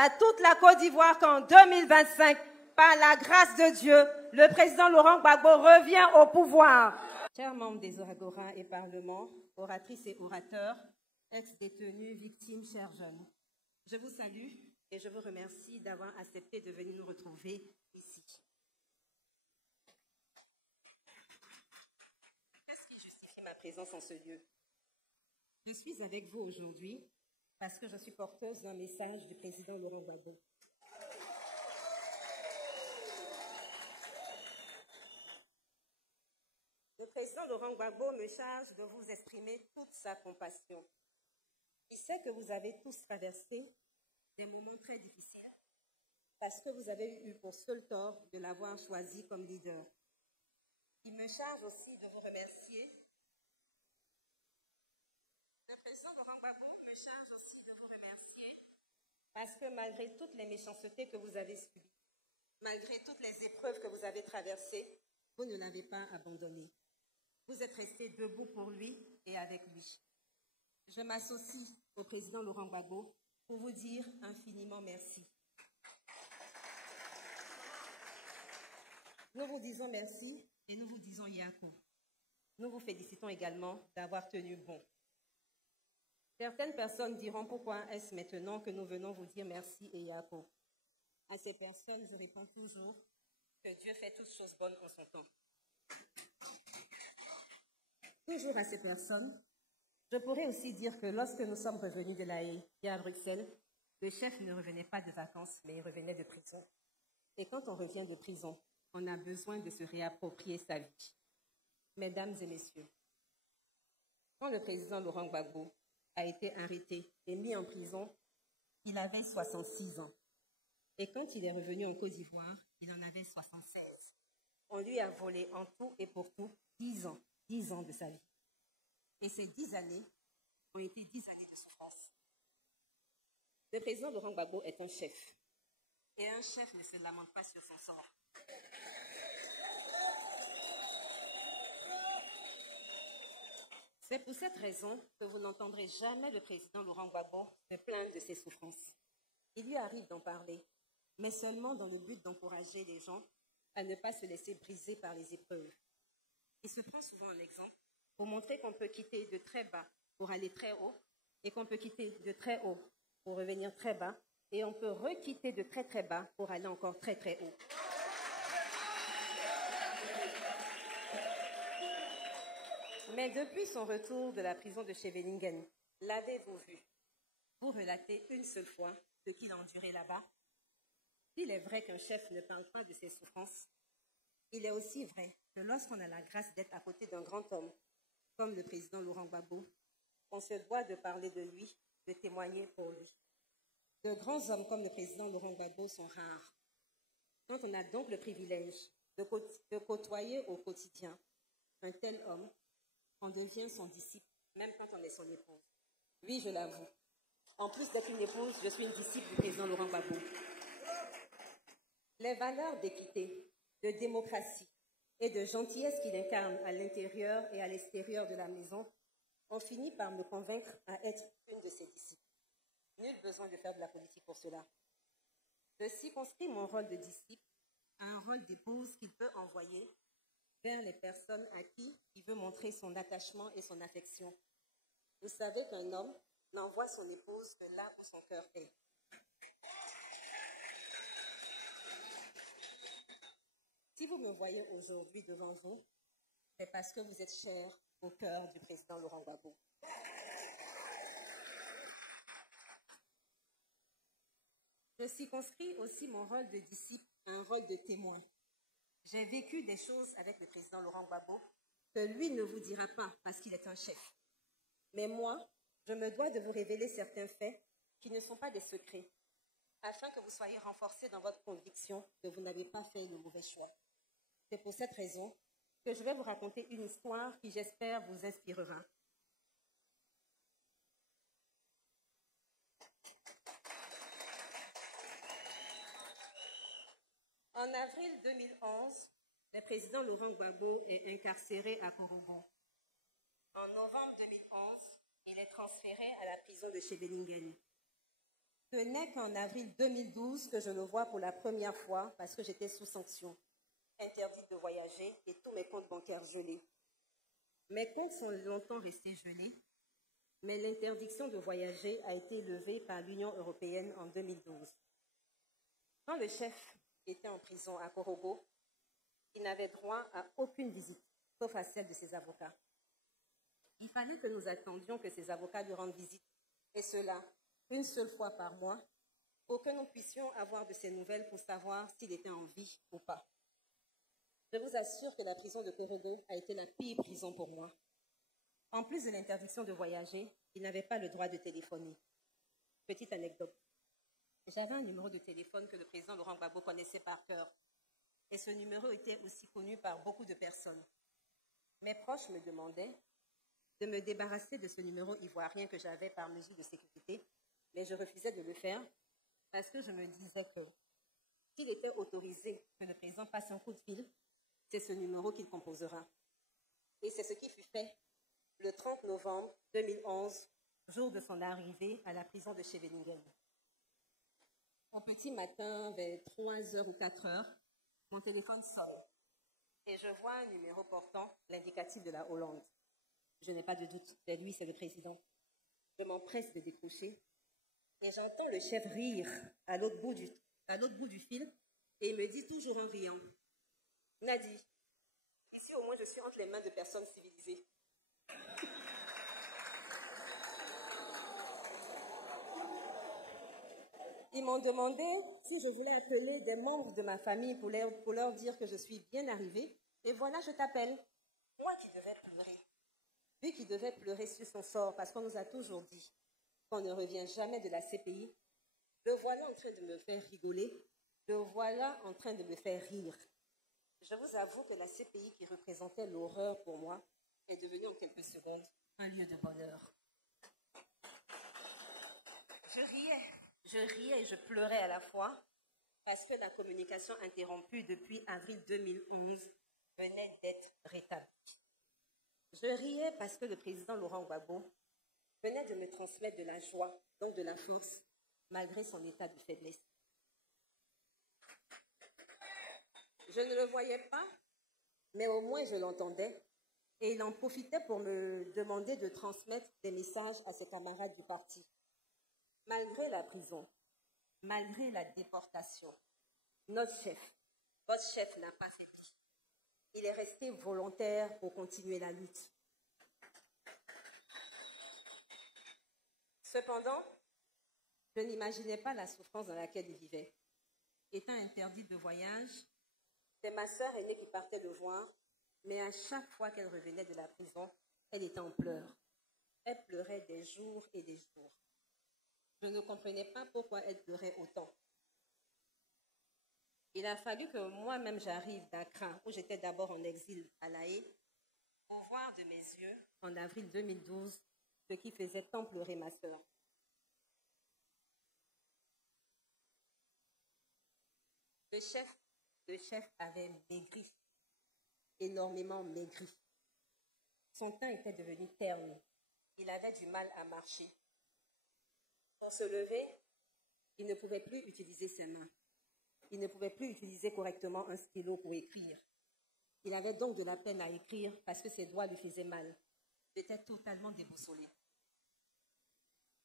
à toute la Côte d'Ivoire qu'en 2025, par la grâce de Dieu, le président Laurent Gbagbo revient au pouvoir. Chers membres des Agora et Parlement, oratrices et orateurs, ex-détenus, victimes, chers jeunes, je vous salue et je vous remercie d'avoir accepté de venir nous retrouver ici. Qu'est-ce qui justifie ma présence en ce lieu? Je suis avec vous aujourd'hui parce que je suis porteuse d'un message du président Laurent Gbagbo. Le président Laurent Gbagbo me charge de vous exprimer toute sa compassion. Il sait que vous avez tous traversé des moments très difficiles parce que vous avez eu pour seul tort de l'avoir choisi comme leader. Il me charge aussi de vous remercier. Le président Laurent Gbagbo me charge aussi de vous remercier parce que malgré toutes les méchancetés que vous avez subies, malgré toutes les épreuves que vous avez traversées, vous ne l'avez pas abandonné. Vous êtes resté debout pour lui et avec lui. Je m'associe au président Laurent Gbagbo pour vous dire infiniment merci. Nous vous disons merci et nous vous disons Yako. Nous vous félicitons également d'avoir tenu bon. Certaines personnes diront pourquoi est-ce maintenant que nous venons vous dire merci et Yako. À ces personnes, je réponds toujours que Dieu fait toutes choses bonnes en son temps. Toujours à ces personnes, je pourrais aussi dire que lorsque nous sommes revenus de La Haye et à Bruxelles, le chef ne revenait pas de vacances, mais il revenait de prison. Et quand on revient de prison, on a besoin de se réapproprier sa vie. Mesdames et messieurs, quand le président Laurent Gbagbo a été arrêté et mis en prison, il avait 66 ans. Et quand il est revenu en Côte d'Ivoire, il en avait 76. On lui a volé en tout et pour tout 10 ans. 10 ans de sa vie. Et ces 10 années ont été 10 années de souffrance. Le président Laurent Gbagbo est un chef. Et un chef ne se lamente pas sur son sort. C'est pour cette raison que vous n'entendrez jamais le président Laurent Gbagbo se plaindre de ses souffrances. Il lui arrive d'en parler, mais seulement dans le but d'encourager les gens à ne pas se laisser briser par les épreuves. Il se prend souvent un exemple pour montrer qu'on peut quitter de très bas pour aller très haut et qu'on peut quitter de très haut pour revenir très bas et on peut requitter de très très bas pour aller encore très très haut. Mais depuis son retour de la prison de Scheveningen, l'avez-vous vu? Vous relatez une seule fois ce qu'il a enduré là-bas. Il est vrai qu'un chef ne parle pas de ses souffrances. Il est aussi vrai que lorsqu'on a la grâce d'être à côté d'un grand homme, comme le président Laurent Gbagbo, on se doit de parler de lui, de témoigner pour lui. De grands hommes comme le président Laurent Gbagbo sont rares. Quand on a donc le privilège de côtoyer au quotidien un tel homme, on devient son disciple, même quand on est son épouse. Oui, je l'avoue. En plus d'être une épouse, je suis une disciple du président Laurent Gbagbo. Les valeurs d'équité, de démocratie et de gentillesse qu'il incarne à l'intérieur et à l'extérieur de la maison ont fini par me convaincre à être une de ses disciples. Nul besoin de faire de la politique pour cela. Je circonscris mon rôle de disciple à un rôle d'épouse qu'il peut envoyer vers les personnes à qui il veut montrer son attachement et son affection. Vous savez qu'un homme n'envoie son épouse que là où son cœur est. Si vous me voyez aujourd'hui devant vous, c'est parce que vous êtes cher au cœur du président Laurent Gbagbo. Je circonscris aussi mon rôle de disciple à un rôle de témoin. J'ai vécu des choses avec le président Laurent Gbagbo que lui ne vous dira pas parce qu'il est un chef. Mais moi, je me dois de vous révéler certains faits qui ne sont pas des secrets, afin que vous soyez renforcés dans votre conviction que vous n'avez pas fait le mauvais choix. C'est pour cette raison que je vais vous raconter une histoire qui, j'espère, vous inspirera. En avril 2011, le président Laurent Gbagbo est incarcéré à Korogo. En novembre 2011, il est transféré à la prison de Scheveningen. Ce n'est qu'en avril 2012 que je le vois pour la première fois parce que j'étais sous sanction, interdite de voyager et tous mes comptes bancaires gelés. Mes comptes sont longtemps restés gelés, mais l'interdiction de voyager a été levée par l'Union européenne en 2012. Quand le chef était en prison à Korogo, il n'avait droit à aucune visite, sauf à celle de ses avocats. Il fallait que nous attendions que ses avocats lui rendent visite, et cela une seule fois par mois, pour que nous puissions avoir de ses nouvelles pour savoir s'il était en vie ou pas. Je vous assure que la prison de Korogo a été la pire prison pour moi. En plus de l'interdiction de voyager, il n'avait pas le droit de téléphoner. Petite anecdote. J'avais un numéro de téléphone que le président Laurent Gbagbo connaissait par cœur. Et ce numéro était aussi connu par beaucoup de personnes. Mes proches me demandaient de me débarrasser de ce numéro ivoirien que j'avais par mesure de sécurité, mais je refusais de le faire parce que je me disais que s'il était autorisé que le président passe un coup de fil, c'est ce numéro qu'il composera. Et c'est ce qui fut fait le 30 novembre 2011, jour de son arrivée à la prison de Scheveningen. Au petit matin, vers 3h ou 4h, mon téléphone sonne et je vois un numéro portant l'indicatif de la Hollande. Je n'ai pas de doute, c'est lui, c'est le président. Je m'empresse de décrocher et j'entends le chef rire à l'autre bout du fil et il me dit toujours en riant, « Nadi, ici au moins je suis entre les mains de personnes civilisées. » Ils m'ont demandé si je voulais appeler des membres de ma famille pour leur dire que je suis bien arrivée. Et voilà, je t'appelle. Moi qui devais pleurer. Lui qui devait pleurer sur son sort parce qu'on nous a toujours dit qu'on ne revient jamais de la CPI. Le voilà en train de me faire rigoler. Le voilà en train de me faire rire. Je vous avoue que la CPI qui représentait l'horreur pour moi est devenue en quelques secondes un lieu de bonheur. Je riais et je pleurais à la fois parce que la communication interrompue depuis avril 2011 venait d'être rétablie. Je riais parce que le président Laurent Gbagbo venait de me transmettre de la joie, donc de la force, malgré son état de faiblesse. Je ne le voyais pas, mais au moins je l'entendais et il en profitait pour me demander de transmettre des messages à ses camarades du parti. Malgré la prison, malgré la déportation, votre chef n'a pas faibli. Il est resté volontaire pour continuer la lutte. Cependant, je n'imaginais pas la souffrance dans laquelle il vivait. Étant interdite de voyage, c'est ma sœur aînée qui partait le voir, mais à chaque fois qu'elle revenait de la prison, elle était en pleurs. Elle pleurait des jours et des jours. Je ne comprenais pas pourquoi elle pleurait autant. Il a fallu que moi-même j'arrive d'Accra, où j'étais d'abord en exil à La Haye, pour voir de mes yeux, en avril 2012, ce qui faisait tant pleurer ma sœur. Le chef avait maigri, énormément maigri. Son teint était devenu terne. Il avait du mal à marcher. Pour se lever, il ne pouvait plus utiliser ses mains. Il ne pouvait plus utiliser correctement un stylo pour écrire. Il avait donc de la peine à écrire parce que ses doigts lui faisaient mal. Il était totalement déboussolé.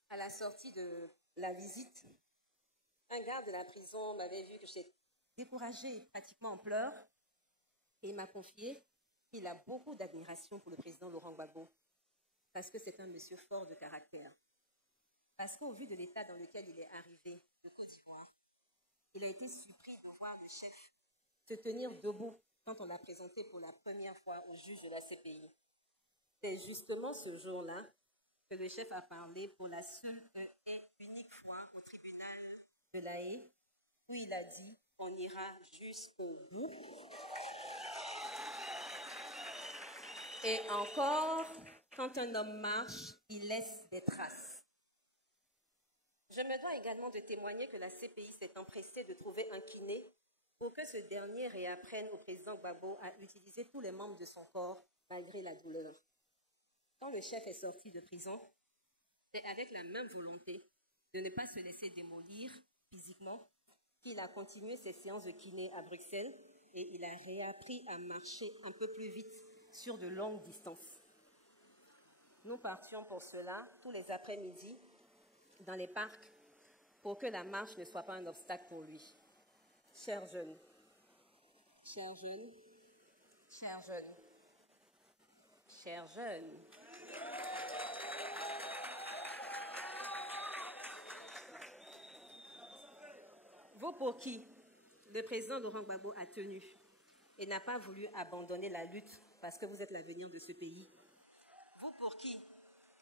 À la sortie de la visite, un garde de la prison m'avait vu que j'étais découragée, pratiquement en pleurs, et il m'a confié qu'il a beaucoup d'admiration pour le président Laurent Gbagbo parce que c'est un monsieur fort de caractère. Parce qu'au vu de l'état dans lequel il est arrivé de Côte d'Ivoire, il a été surpris de voir le chef se tenir debout quand on l'a présenté pour la première fois au juge de la CPI. C'est justement ce jour-là que le chef a parlé pour la seule et unique fois au tribunal de La Haye, où il a dit qu'on ira jusqu'au bout. Et encore, quand un homme marche, il laisse des traces. Je me dois également de témoigner que la CPI s'est empressée de trouver un kiné pour que ce dernier réapprenne au président Gbagbo à utiliser tous les membres de son corps malgré la douleur. Quand le chef est sorti de prison, c'est avec la même volonté de ne pas se laisser démolir physiquement, qu'il a continué ses séances de kiné à Bruxelles et il a réappris à marcher un peu plus vite sur de longues distances. Nous partions pour cela tous les après-midi dans les parcs pour que la marche ne soit pas un obstacle pour lui. Chers jeunes, chers jeunes, chers jeunes, chers jeunes, vous pour qui le président Laurent Gbagbo a tenu et n'a pas voulu abandonner la lutte parce que vous êtes l'avenir de ce pays. Vous pour qui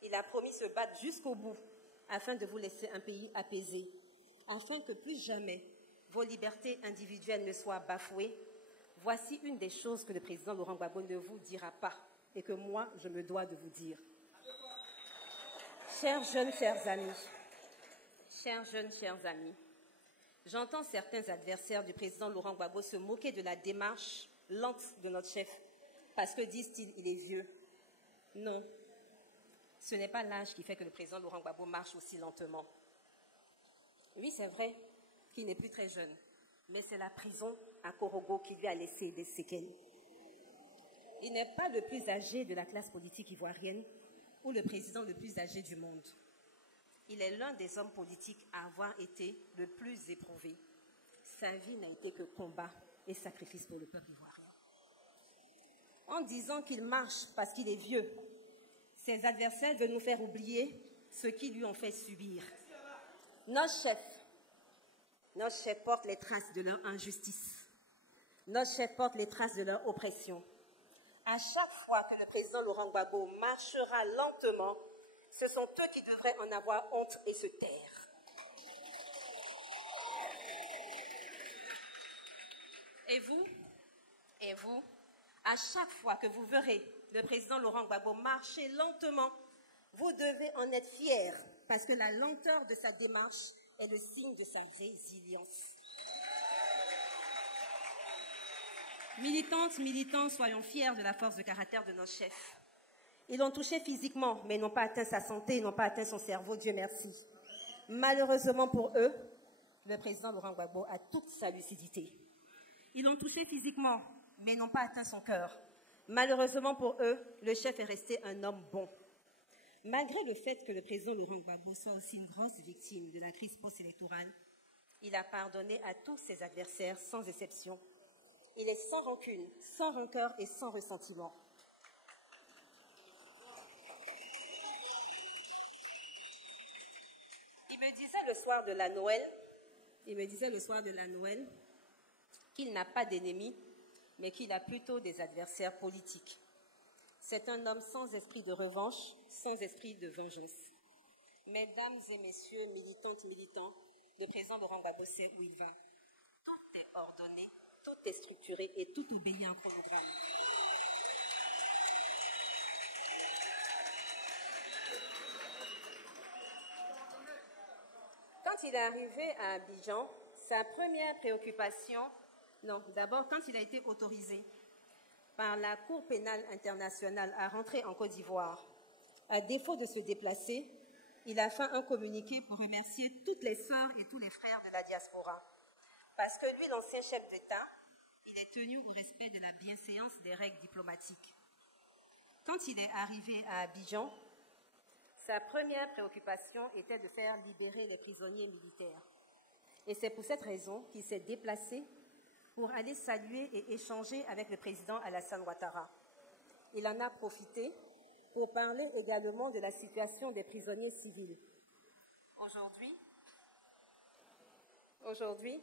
il a promis se battre jusqu'au bout afin de vous laisser un pays apaisé, afin que plus jamais vos libertés individuelles ne soient bafouées. Voici une des choses que le président Laurent Gbagbo ne vous dira pas et que moi, je me dois de vous dire. Chers jeunes, chers amis, j'entends certains adversaires du président Laurent Gbagbo se moquer de la démarche lente de notre chef parce que, disent-ils, il est vieux. Non, ce n'est pas l'âge qui fait que le président Laurent Gbagbo marche aussi lentement. Oui, c'est vrai qu'il n'est plus très jeune, mais c'est la prison à Korogo qui lui a laissé des séquelles. Il n'est pas le plus âgé de la classe politique ivoirienne ou le président le plus âgé du monde. Il est l'un des hommes politiques à avoir été le plus éprouvé. Sa vie n'a été que combat et sacrifice pour le peuple ivoirien. En disant qu'il marche parce qu'il est vieux, ses adversaires veulent nous faire oublier ce qu'ils lui ont fait subir. Notre chef porte les traces de leur injustice. Notre chef porte les traces de leur oppression. À chaque fois que le président Laurent Gbagbo marchera lentement, ce sont eux qui devraient en avoir honte et se taire. Et vous, à chaque fois que vous verrez le président Laurent Gbagbo marcher lentement, vous devez en être fiers parce que la lenteur de sa démarche est le signe de sa résilience. Militantes, militants, soyons fiers de la force de caractère de notre chef. Ils l'ont touché physiquement, mais ils n'ont pas atteint sa santé, ils n'ont pas atteint son cerveau, Dieu merci. Malheureusement pour eux, le président Laurent Gbagbo a toute sa lucidité. Ils l'ont touché physiquement, mais ils n'ont pas atteint son cœur. Malheureusement pour eux, le chef est resté un homme bon. Malgré le fait que le président Laurent Gbagbo soit aussi une grosse victime de la crise post-électorale, il a pardonné à tous ses adversaires sans exception. Il est sans rancune, sans rancœur et sans ressentiment. Il me disait le soir de la Noël qu'il n'a pas d'ennemis, mais qu'il a plutôt des adversaires politiques. C'est un homme sans esprit de revanche, sans esprit de vengeance. Mesdames et messieurs, militantes, militants, le président Laurent Gbagbo sait où il va. Tout est ordonné, tout est structuré et tout obéit à un chronogramme. Quand il est arrivé à Abidjan, sa première préoccupation, d'abord quand il a été autorisé par la Cour pénale internationale à rentrer en Côte d'Ivoire, à défaut de se déplacer, il a fait un communiqué pour remercier toutes les sœurs et tous les frères de la diaspora. Parce que lui, l'ancien chef d'État, il est tenu au respect de la bienséance des règles diplomatiques. Quand il est arrivé à Abidjan, sa première préoccupation était de faire libérer les prisonniers militaires. Et c'est pour cette raison qu'il s'est déplacé pour aller saluer et échanger avec le président Alassane Ouattara. Il en a profité pour parler également de la situation des prisonniers civils. Aujourd'hui,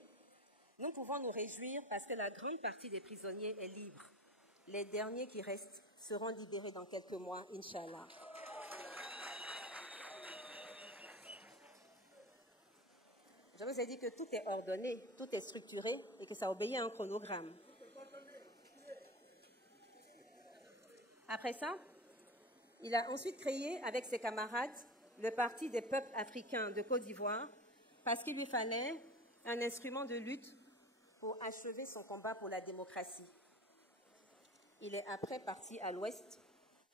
nous pouvons nous réjouir parce que la grande partie des prisonniers est libre. Les derniers qui restent seront libérés dans quelques mois, Inch'Allah. Je vous ai dit que tout est ordonné, tout est structuré et que ça obéit à un chronogramme. Après ça, il a ensuite créé avec ses camarades le Parti des peuples africains de Côte d'Ivoire parce qu'il lui fallait un instrument de lutte pour achever son combat pour la démocratie. Il est après parti à l'Ouest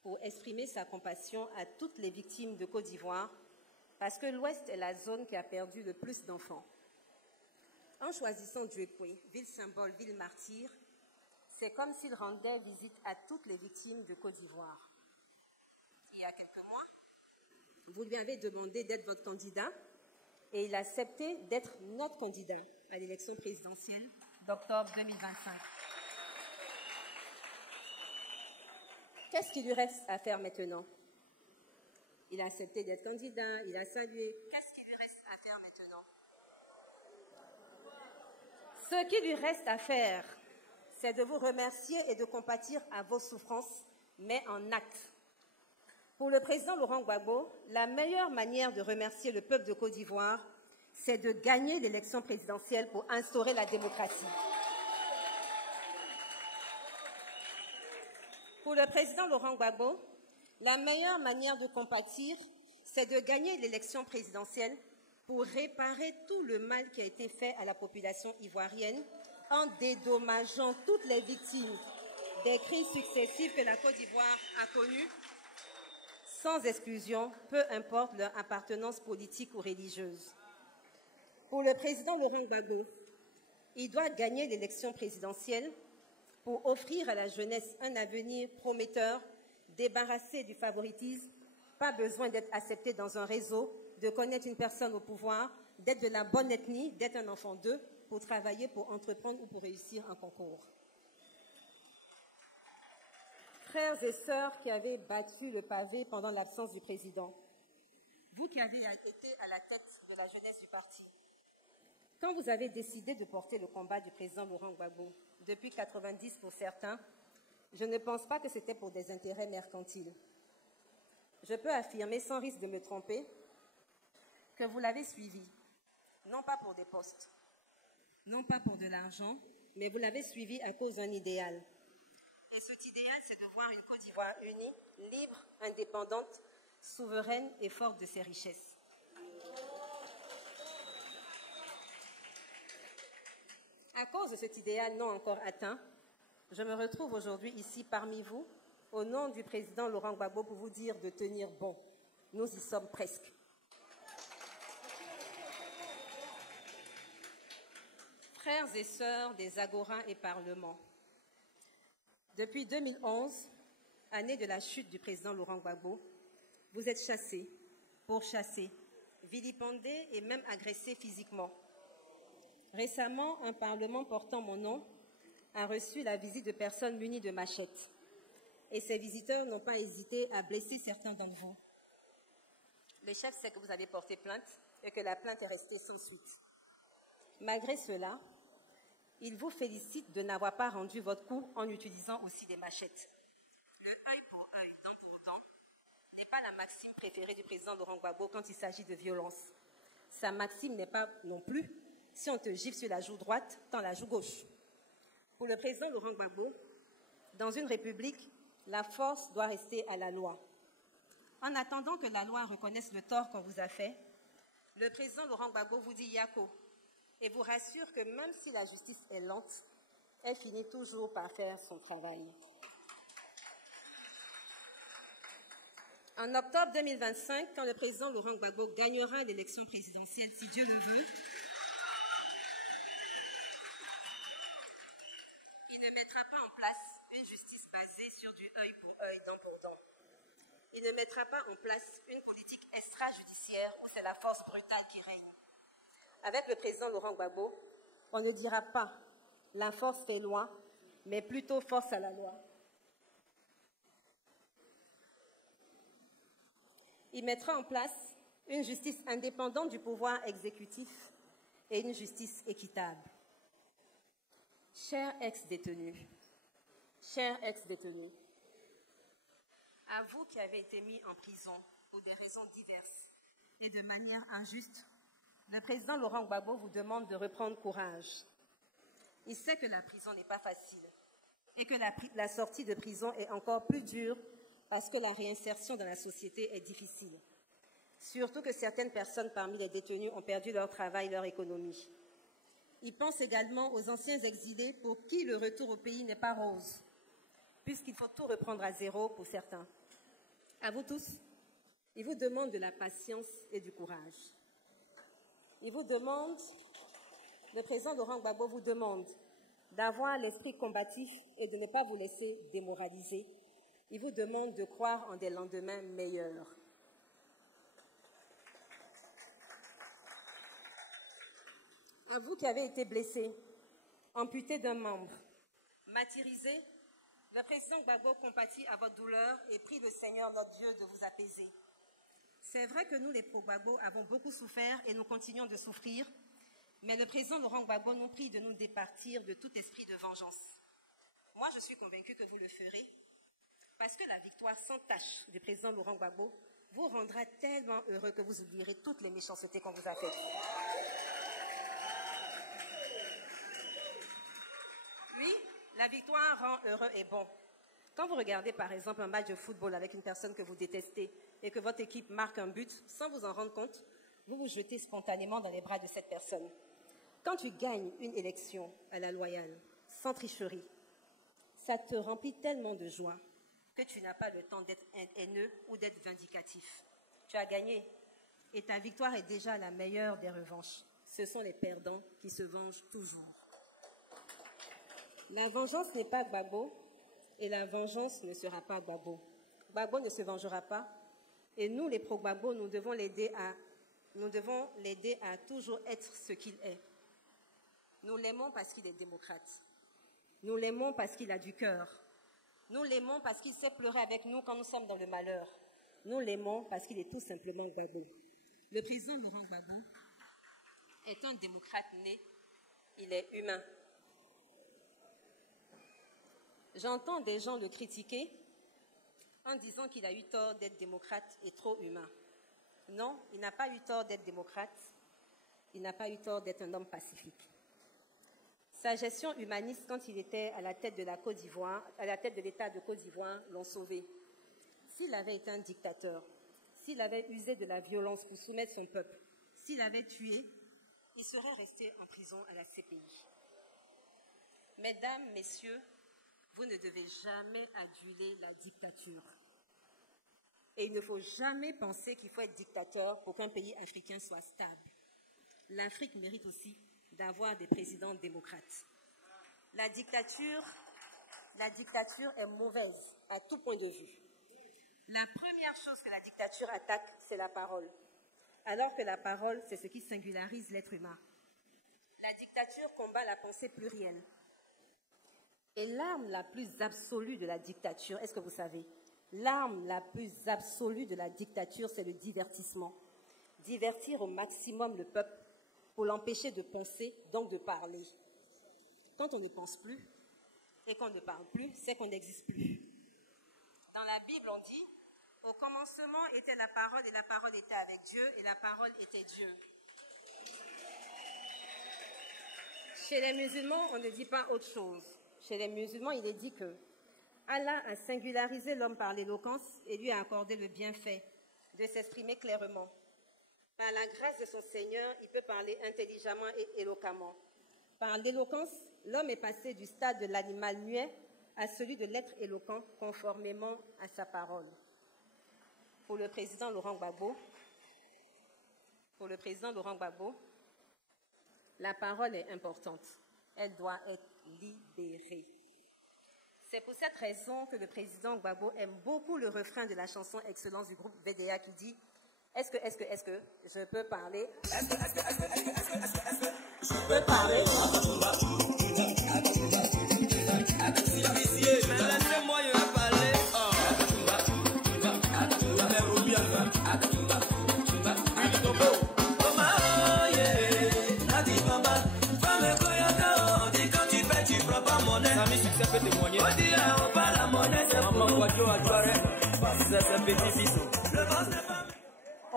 pour exprimer sa compassion à toutes les victimes de Côte d'Ivoire parce que l'Ouest est la zone qui a perdu le plus d'enfants. En choisissant Djuekwe, ville symbole, ville martyre, c'est comme s'il rendait visite à toutes les victimes de Côte d'Ivoire. Il y a quelques mois, vous lui avez demandé d'être votre candidat et il a accepté d'être notre candidat à l'élection présidentielle d'octobre 2025. Qu'est-ce qu'il lui reste à faire maintenant? Il a accepté d'être candidat, il a salué. Qu'est-ce qu'il lui reste à faire maintenant? Ce qui lui reste à faire, c'est de vous remercier et de compatir à vos souffrances, mais en actes. Pour le président Laurent Gbagbo, la meilleure manière de remercier le peuple de Côte d'Ivoire, c'est de gagner l'élection présidentielle pour instaurer la démocratie. Pour le président Laurent Gbagbo, la meilleure manière de compatir, c'est de gagner l'élection présidentielle pour réparer tout le mal qui a été fait à la population ivoirienne en dédommageant toutes les victimes des crises successives que la Côte d'Ivoire a connues, sans exclusion, peu importe leur appartenance politique ou religieuse. Pour le président Laurent Gbagbo, il doit gagner l'élection présidentielle pour offrir à la jeunesse un avenir prometteur, débarrassé du favoritisme, pas besoin d'être accepté dans un réseau, de connaître une personne au pouvoir, d'être de la bonne ethnie, d'être un enfant d'eux, pour travailler, pour entreprendre ou pour réussir un concours. Frères et sœurs qui avez battu le pavé pendant l'absence du président, vous qui avez été à la tête de la jeunesse du parti, quand vous avez décidé de porter le combat du président Laurent Gbagbo, depuis 90 pour certains, je ne pense pas que c'était pour des intérêts mercantiles. Je peux affirmer, sans risque de me tromper, que vous l'avez suivi, non pas pour des postes, non pas pour de l'argent, mais vous l'avez suivi à cause d'un idéal. Et cet idéal, c'est de voir une Côte d'Ivoire unie, libre, indépendante, souveraine et forte de ses richesses. À cause de cet idéal non encore atteint, je me retrouve aujourd'hui ici parmi vous, au nom du président Laurent Gbagbo, pour vous dire de tenir bon. Nous y sommes presque. Frères et sœurs des Agora et Parlements, depuis 2011, année de la chute du président Laurent Gbagbo, vous êtes chassés, pourchassés, vilipendés et même agressés physiquement. Récemment, un Parlement portant mon nom a reçu la visite de personnes munies de machettes. Et ces visiteurs n'ont pas hésité à blesser certains d'entre vous. Le chef sait que vous avez porté plainte et que la plainte est restée sans suite. Malgré cela, il vous félicite de n'avoir pas rendu votre coup en utilisant aussi des machettes. Le œil pour œil, dent pour dent, n'est pas la maxime préférée du président Laurent Gbagbo quand il s'agit de violence. Sa maxime n'est pas non plus « si on te gifle sur la joue droite, tends la joue gauche ». Pour le président Laurent Gbagbo, dans une république, la force doit rester à la loi. En attendant que la loi reconnaisse le tort qu'on vous a fait, le président Laurent Gbagbo vous dit Yako et vous rassure que même si la justice est lente, elle finit toujours par faire son travail. En octobre 2025, quand le président Laurent Gbagbo gagnera l'élection présidentielle, si Dieu le veut, il ne mettra pas en place une justice basée sur du œil pour œil, dent pour dent. Il ne mettra pas en place une politique extrajudiciaire où c'est la force brutale qui règne. Avec le président Laurent Gbagbo, on ne dira pas « la force fait loi », mais plutôt « force à la loi ». Il mettra en place une justice indépendante du pouvoir exécutif et une justice équitable. Chers ex-détenus, à vous qui avez été mis en prison pour des raisons diverses et de manière injuste, le président Laurent Gbagbo vous demande de reprendre courage. Il sait que la prison n'est pas facile et que la sortie de prison est encore plus dure parce que la réinsertion dans la société est difficile. Surtout que certaines personnes parmi les détenus ont perdu leur travail, leur économie. Il pense également aux anciens exilés pour qui le retour au pays n'est pas rose, puisqu'il faut tout reprendre à zéro pour certains. À vous tous, Il vous demande de la patience et du courage. Il vous demande, le président Laurent Gbagbo vous demande d'avoir l'esprit combatif et de ne pas vous laisser démoraliser. Il vous demande de croire en des lendemains meilleurs. À vous qui avez été blessé, amputé d'un membre, martyrisé, le président Gbagbo compatit à votre douleur et prie le Seigneur notre Dieu de vous apaiser. C'est vrai que nous, les pro-Gbagbo, avons beaucoup souffert et nous continuons de souffrir, mais le président Laurent Gbagbo nous prie de nous départir de tout esprit de vengeance. Moi, je suis convaincue que vous le ferez, parce que la victoire sans tâche du président Laurent Gbagbo vous rendra tellement heureux que vous oublierez toutes les méchancetés qu'on vous a faites. Oui, la victoire rend heureux et bon. Quand vous regardez par exemple un match de football avec une personne que vous détestez et que votre équipe marque un but, sans vous en rendre compte, vous vous jetez spontanément dans les bras de cette personne. Quand tu gagnes une élection à la loyale, sans tricherie, ça te remplit tellement de joie que tu n'as pas le temps d'être haineux ou d'être vindicatif. Tu as gagné et ta victoire est déjà la meilleure des revanches. Ce sont les perdants qui se vengent toujours. La vengeance n'est pas Gbagbo et la vengeance ne sera pas Gbagbo. Gbagbo ne se vengera pas et nous, les pro-Gbagbo, nous devons l'aider à toujours être ce qu'il est. Nous l'aimons parce qu'il est démocrate. Nous l'aimons parce qu'il a du cœur. Nous l'aimons parce qu'il sait pleurer avec nous quand nous sommes dans le malheur. Nous l'aimons parce qu'il est tout simplement Gbagbo. Le président Laurent Gbagbo est un démocrate né. Il est humain. J'entends des gens le critiquer en disant qu'il a eu tort d'être démocrate et trop humain. Non, il n'a pas eu tort d'être démocrate. Il n'a pas eu tort d'être un homme pacifique. Sa gestion humaniste, quand il était à la tête de la Côte d'Ivoire, à la tête de l'État de Côte d'Ivoire, l'ont sauvé. S'il avait été un dictateur, s'il avait usé de la violence pour soumettre son peuple, s'il avait tué, il serait resté en prison à la CPI. Mesdames, messieurs, vous ne devez jamais aduler la dictature. Et il ne faut jamais penser qu'il faut être dictateur pour qu'un pays africain soit stable. L'Afrique mérite aussi d'avoir des présidents démocrates. La dictature est mauvaise à tout point de vue. La première chose que la dictature attaque, c'est la parole. Alors que la parole, c'est ce qui singularise l'être humain. La dictature combat la pensée plurielle. Et l'arme la plus absolue de la dictature, est-ce que vous savez? L'arme la plus absolue de la dictature, c'est le divertissement. Divertir au maximum le peuple pour l'empêcher de penser, donc de parler. Quand on ne pense plus et qu'on ne parle plus, c'est qu'on n'existe plus. Dans la Bible, on dit, au commencement était la parole et la parole était avec Dieu et la parole était Dieu. Chez les musulmans, on ne dit pas autre chose. Chez les musulmans, il est dit que Allah a singularisé l'homme par l'éloquence et lui a accordé le bienfait de s'exprimer clairement. Par la grâce de son Seigneur, il peut parler intelligemment et éloquemment. Par l'éloquence, l'homme est passé du stade de l'animal muet à celui de l'être éloquent conformément à sa parole. Pour le président Laurent Gbagbo, la parole est importante. Elle doit être libérée. C'est pour cette raison que le président Gbagbo aime beaucoup le refrain de la chanson Excellence du groupe VDA qui dit « Est-ce que, je peux parler? Est-ce que, je peux parler? »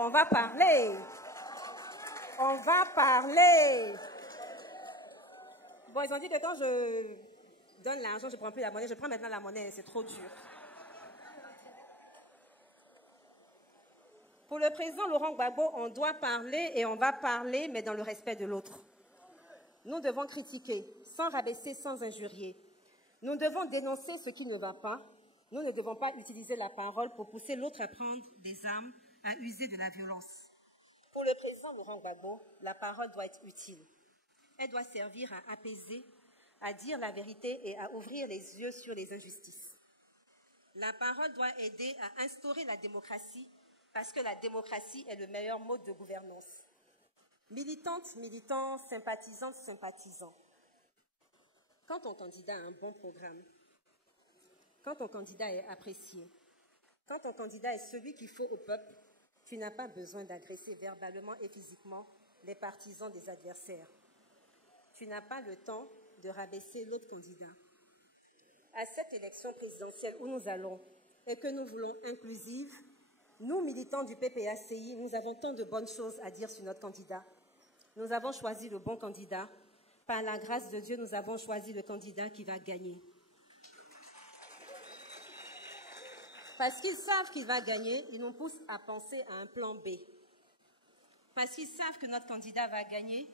On va parler. On va parler. Bon, ils ont dit que quand je donne l'argent, je ne prends plus la monnaie. Je prends maintenant la monnaie, c'est trop dur. Pour le président Laurent Gbagbo, on doit parler et on va parler, mais dans le respect de l'autre. Nous devons critiquer, sans rabaisser, sans injurier. Nous devons dénoncer ce qui ne va pas. Nous ne devons pas utiliser la parole pour pousser l'autre à prendre des armes à user de la violence. Pour le président Laurent Gbagbo, la parole doit être utile. Elle doit servir à apaiser, à dire la vérité et à ouvrir les yeux sur les injustices. La parole doit aider à instaurer la démocratie parce que la démocratie est le meilleur mode de gouvernance. Militantes, militants, sympathisantes, sympathisants. Quand ton candidat a un bon programme, quand ton candidat est apprécié, quand ton candidat est celui qu'il faut au peuple, tu n'as pas besoin d'agresser verbalement et physiquement les partisans des adversaires. Tu n'as pas le temps de rabaisser l'autre candidat. À cette élection présidentielle où nous allons et que nous voulons inclusive, nous, militants du PPACI, nous avons tant de bonnes choses à dire sur notre candidat. Nous avons choisi le bon candidat. Par la grâce de Dieu, nous avons choisi le candidat qui va gagner. Parce qu'ils savent qu'il va gagner, ils nous poussent à penser à un plan B. Parce qu'ils savent que notre candidat va gagner,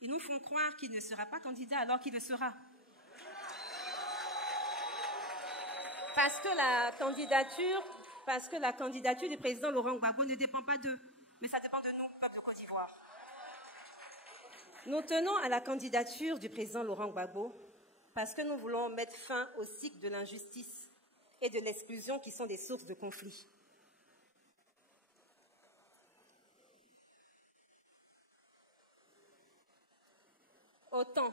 ils nous font croire qu'il ne sera pas candidat alors qu'il le sera. Parce que la candidature du président Laurent Gbagbo ne dépend pas d'eux, mais ça dépend de nous, peuple Côte d'Ivoire. Nous tenons à la candidature du président Laurent Gbagbo parce que nous voulons mettre fin au cycle de l'injustice et de l'exclusion qui sont des sources de conflits. Autant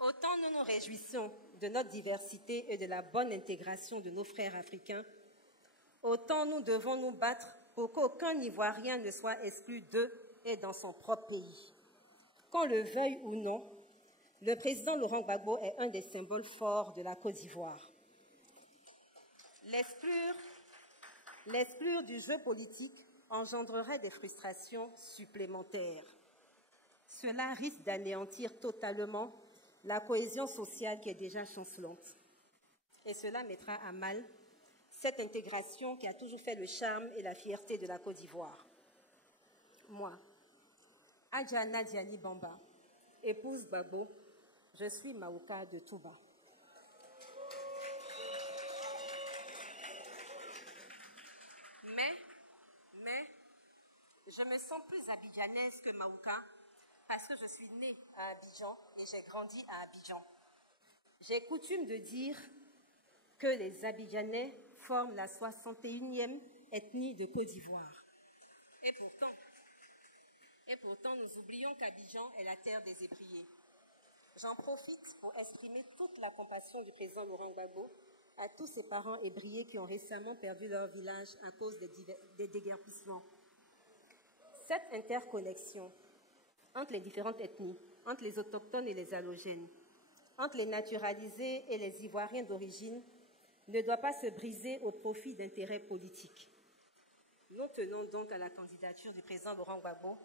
nous nous réjouissons de notre diversité et de la bonne intégration de nos frères africains, autant nous devons nous battre pour qu'aucun Ivoirien ne soit exclu d'eux et dans son propre pays. Qu'on le veuille ou non, le président Laurent Gbagbo est un des symboles forts de la Côte d'Ivoire. L'exclure du jeu politique engendrerait des frustrations supplémentaires. Cela risque d'anéantir totalement la cohésion sociale qui est déjà chancelante. Et cela mettra à mal cette intégration qui a toujours fait le charme et la fierté de la Côte d'Ivoire. Moi, Adjana Diani Bamba, épouse Gbagbo, je suis Maouka de Touba. Mais, je me sens plus abidjanaise que Maouka parce que je suis née à Abidjan et j'ai grandi à Abidjan. J'ai coutume de dire que les Abidjanais forment la 61e ethnie de Côte d'Ivoire. Et pourtant, nous oublions qu'Abidjan est la terre des ébriers. J'en profite pour exprimer toute la compassion du président Laurent Gbagbo à tous ses parents ébriers qui ont récemment perdu leur village à cause des déguerpissements. Cette interconnexion entre les différentes ethnies, entre les autochtones et les allogènes, entre les naturalisés et les Ivoiriens d'origine, ne doit pas se briser au profit d'intérêts politiques. Nous tenons donc à la candidature du président Laurent Gbagbo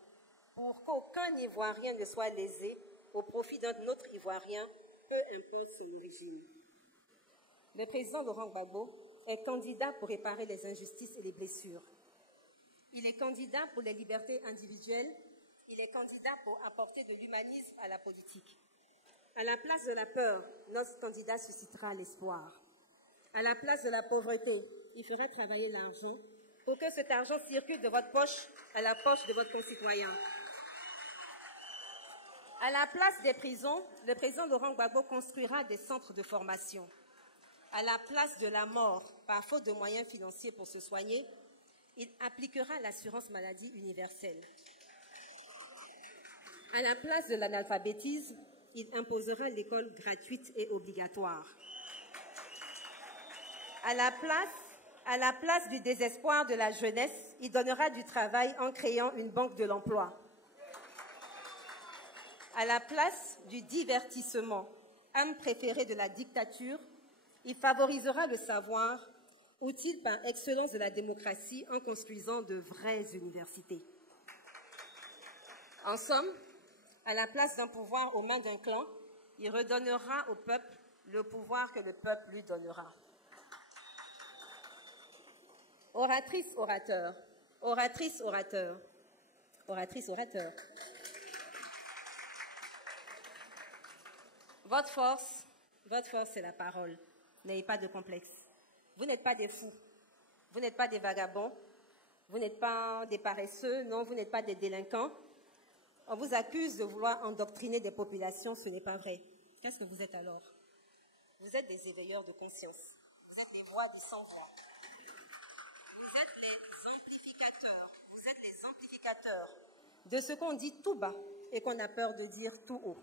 pour qu'aucun Ivoirien ne soit lésé au profit d'un autre Ivoirien, peu importe son origine. Le président Laurent Gbagbo est candidat pour réparer les injustices et les blessures. Il est candidat pour les libertés individuelles. Il est candidat pour apporter de l'humanisme à la politique. À la place de la peur, notre candidat suscitera l'espoir. À la place de la pauvreté, il fera travailler l'argent pour que cet argent circule de votre poche à la poche de votre concitoyen. À la place des prisons, le président Laurent Gbagbo construira des centres de formation. À la place de la mort, par faute de moyens financiers pour se soigner, il appliquera l'assurance maladie universelle. À la place de l'analphabétisme, il imposera l'école gratuite et obligatoire. À la place du désespoir de la jeunesse, il donnera du travail en créant une banque de l'emploi. À la place du divertissement, âme préférée de la dictature, il favorisera le savoir, outil par excellence de la démocratie en construisant de vraies universités. En somme, à la place d'un pouvoir aux mains d'un clan, il redonnera au peuple le pouvoir que le peuple lui donnera. Oratrice, orateur, oratrice, orateur, oratrice, orateur. Votre force, c'est la parole. N'ayez pas de complexe. Vous n'êtes pas des fous, vous n'êtes pas des vagabonds, Vous n'êtes pas des paresseux, non, vous n'êtes pas des délinquants. On vous accuse de vouloir endoctriner des populations, ce n'est pas vrai. Qu'est-ce que vous êtes alors? Vous êtes des éveilleurs de conscience. Vous êtes les voix du sang-froid. Vous êtes les amplificateurs de ce qu'on dit tout bas et qu'on a peur de dire tout haut.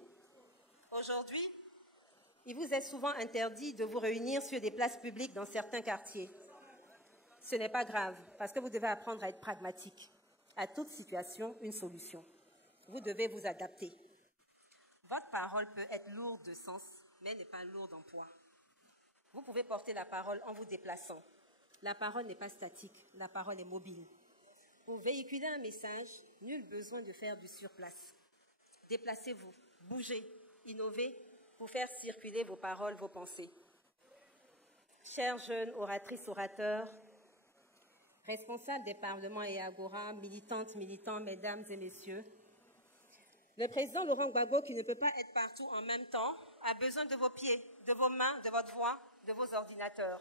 Aujourd'hui, il vous est souvent interdit de vous réunir sur des places publiques dans certains quartiers. Ce n'est pas grave, parce que vous devez apprendre à être pragmatique. À toute situation, une solution. Vous devez vous adapter. Votre parole peut être lourde de sens, mais n'est pas lourde en poids. Vous pouvez porter la parole en vous déplaçant. La parole n'est pas statique, la parole est mobile. Pour véhiculer un message, nul besoin de faire du surplace. Déplacez-vous, bougez, innovez pour faire circuler vos paroles, vos pensées. Chers jeunes oratrices, orateurs, responsables des parlements et agora, militantes, militants, mesdames et messieurs, le président Laurent Gbagbo, qui ne peut pas être partout en même temps, a besoin de vos pieds, de vos mains, de votre voix, de vos ordinateurs.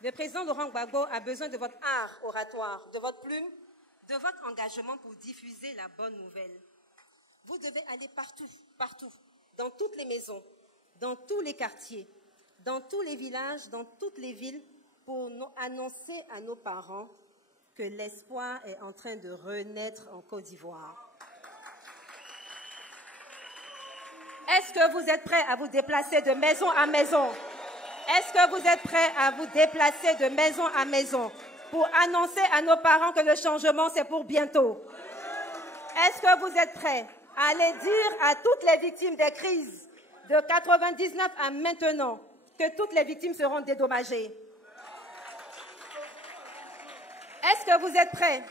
Le président Laurent Gbagbo a besoin de votre art oratoire, de votre plume, de votre engagement pour diffuser la bonne nouvelle. Vous devez aller partout, partout, dans toutes les maisons, dans tous les quartiers, dans tous les villages, dans toutes les villes, pour annoncer à nos parents que l'espoir est en train de renaître en Côte d'Ivoire. Est-ce que vous êtes prêts à vous déplacer de maison à maison? Est-ce que vous êtes prêts à vous déplacer de maison à maison pour annoncer à nos parents que le changement, c'est pour bientôt? Est-ce que vous êtes prêts à aller dire à toutes les victimes des crises de 99 à maintenant que toutes les victimes seront dédommagées? Est-ce que vous êtes prêts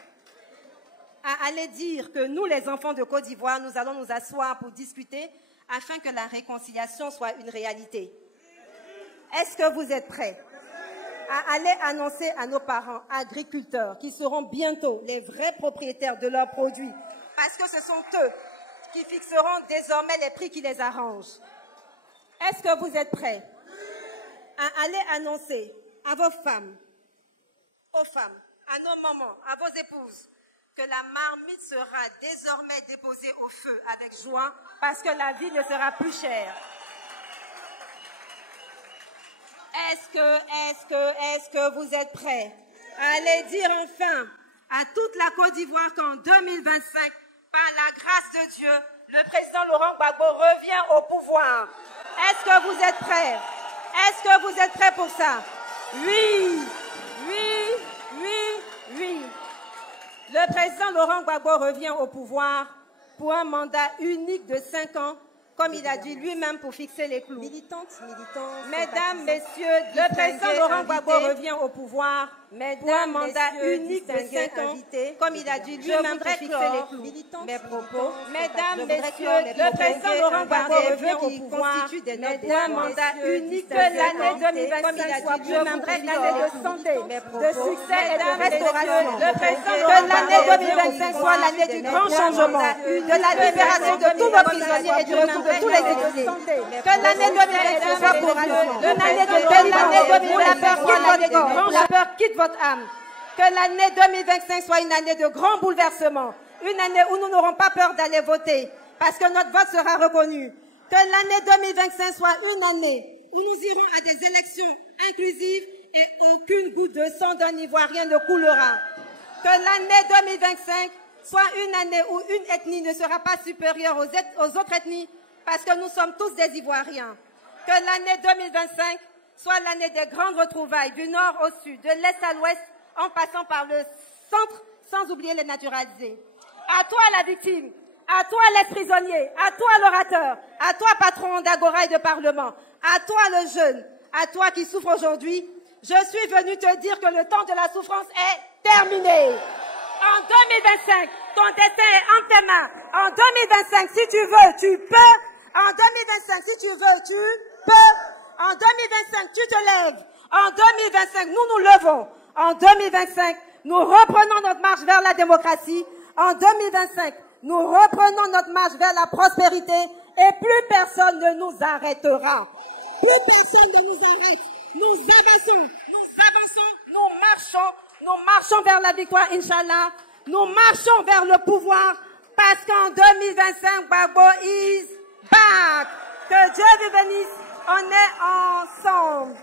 à aller dire que nous, les enfants de Côte d'Ivoire, nous allons nous asseoir pour discuter afin que la réconciliation soit une réalité? Est-ce que vous êtes prêts à aller annoncer à nos parents agriculteurs qui seront bientôt les vrais propriétaires de leurs produits, parce que ce sont eux qui fixeront désormais les prix qui les arrangent? Est-ce que vous êtes prêts à aller annoncer à vos femmes, aux femmes, à nos mamans, à vos épouses, que la marmite sera désormais déposée au feu avec joie parce que la vie ne sera plus chère? Est-ce que vous êtes prêts à aller dire enfin à toute la Côte d'Ivoire qu'en 2025, par la grâce de Dieu, le président Laurent Gbagbo revient au pouvoir? Est-ce que vous êtes prêts? Est-ce que vous êtes prêts pour ça? Oui, oui, oui, oui. Le président Laurent Gbagbo revient au pouvoir pour un mandat unique de 5 ans, comme il a dit lui-même, pour fixer les clous. Mesdames, messieurs, le président Laurent Gbagbo revient au pouvoir pour un mandat unique de 5 ans, comme il a dit lui-même, pour fixer les clous. Mes propos. Mesdames, messieurs, le président Laurent Gbagbo revient au pouvoir pour un mandat unique de l'année 2025 soit pour une année de santé, de succès et de restauration. Que l'année 2025 soit l'année du grand changement, de la libération de tous nos prisonniers et du retour de tous les exilés. Que l'année 2025 soit pour nous une année de délivrance, où la peur quitte votre âme. Que l'année 2025 soit une année de grand bouleversement, une année où nous n'aurons pas peur d'aller voter, parce que notre vote sera reconnu. Que l'année 2025 soit une année où nous irons à des élections inclusives et aucune goutte de sang d'un Ivoirien ne coulera. Que l'année 2025 soit une année où une ethnie ne sera pas supérieure aux autres ethnies, parce que nous sommes tous des Ivoiriens. Que l'année 2025 soit l'année des grandes retrouvailles du nord au sud, de l'est à l'ouest, en passant par le centre, sans oublier les naturalisés. À toi la victime, à toi les prisonniers, à toi l'orateur, à toi patron d'Agora et de Parlement, à toi le jeune, à toi qui souffre aujourd'hui, je suis venu te dire que le temps de la souffrance est terminé. En 2025, ton destin est en tes mains. En 2025, si tu veux, tu peux. En 2025, si tu veux, tu peux. En 2025, tu te lèves. En 2025, nous nous levons. En 2025, nous reprenons notre marche vers la démocratie. En 2025, nous reprenons notre marche vers la prospérité et plus personne ne nous arrêtera. Plus personne ne nous arrête. Nous avançons, nous marchons Nous marchons vers la victoire, Inch'Allah. Nous marchons vers le pouvoir parce qu'en 2025, Gbagbo is back. Que Dieu vous bénisse. On est ensemble.